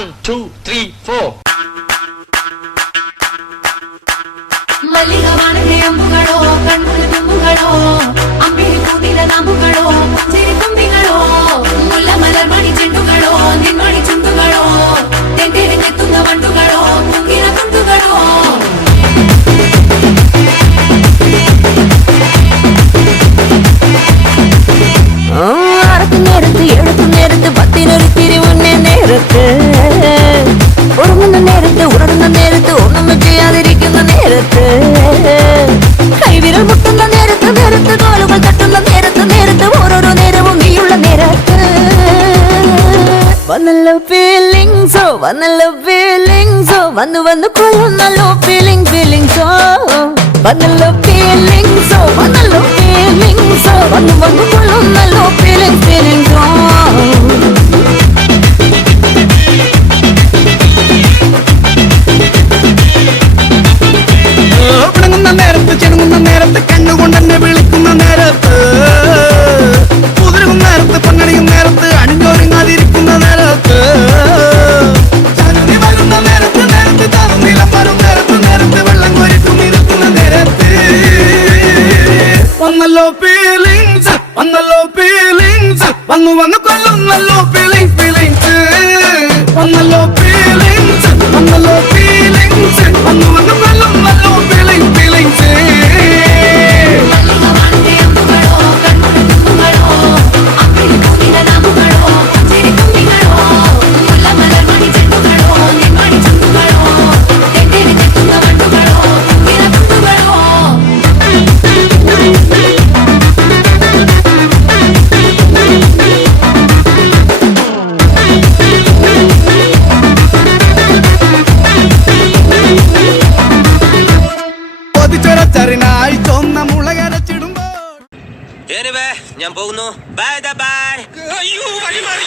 1, 2, 3, 4. മല്ലികവാണന്റെ അമ്പുകളോ കൺമുള്ള തുമ്പുകളോ അമ്പിളി പൂതിര നാമ്പുകളോ പുഞ്ചിരി തുമ്പികളോ മുല്ല മലർമണി ചെണ്ടുകളോ നിൻമണി ചുണ്ടുകളോ തെന്തിരിഞ്ഞെത്തുന്ന വണ്ടുകളോ പൊങ്കിന തുണ്ടുകളോ നേരത്ത് എടുത്തു നേരത്ത് പത്തിനൊരു തിരിമുന്നേ നേരത്ത് ഉറങ്ങുന്ന നേരത്ത് ഉറങ്ങുന്ന നേരത്ത് ഒന്നും ചെയ്യാതിരിക്കുന്ന നേരത്ത് കൈവിരൽ മുട്ടുന്ന നേരത്ത് നേരത്ത് കാലുകൾ തട്ടുന്ന നേരത്ത് നേരത്ത് ഓരോരോ നേരവും നീയുള്ള നേരത്ത് വന്നല്ലോ ഫീലിങ്സോ വന്നല്ലോ ഫീലിങ്സോ വന്നു വന്നു കൊള്ളുന്നല്ലോ ഫീലിങ്സോ വന്നല്ലോ ഫീലിങ്സോ വന്നല്ലോ ഫീലിങ്സോ വന്നു വന്നു കൊള്ളുന്നല്ലോ ഫീലിങ്സോ വിളങ്ങുന്ന നേരത്ത് ചെണുങ്ങുന്ന നേരത്ത് കണ്ണുകൊണ്ടെന്നെ വിളിക്കുന്ന നേരത്ത് കുതിരുന്ന നേരത്ത് പൊന്നണിയും നേരത്ത് അണിഞ്ഞൊരുങ്ങാതിരിക്കുന്ന നേരത്ത് ചനുനി വരുന്ന നേരത്ത് നേരത്ത് തറുനിലം വരും നേരത്ത് നേരത്ത് വെള്ളം കോരിക്കും നിൽക്കുന്ന നേരത്ത് വന്നല്ലോ ഫീലിങ്സ് വന്നു വന്നു കൊല്ലുന്നല്ലോ ഫീലിങ്സ് വന്നല്ലോ ഫീലിങ്സ് വന്നു വന്നു കൊല്ലുന്നല്ലോ ഫീലിങ്സ് മല്ലികവാണന്റെ അമ്പുകളോ കൺമുള്ള തുമ്പുകളോ അമ്പിളി പൂതിര നാമ്പുകളോ പുഞ്ചിരി തുമ്പികളോ മുല്ല മലർമണി ചെണ്ടുകളോ നിൻമണി ചുണ്ടുകളോ തെന്തിരിഞ്ഞെത്തുന്ന വണ്ടുകളോ പൊങ്കിന തുണ്ടുകളോ പൊതിച്ചൊരച്ചറിനായി ചൊന്ന മുളകരച്ചിടുമ്പോൾ ഞാൻ പോകുന്നു. Bye bye. അയ്യോ വഴി മാറി.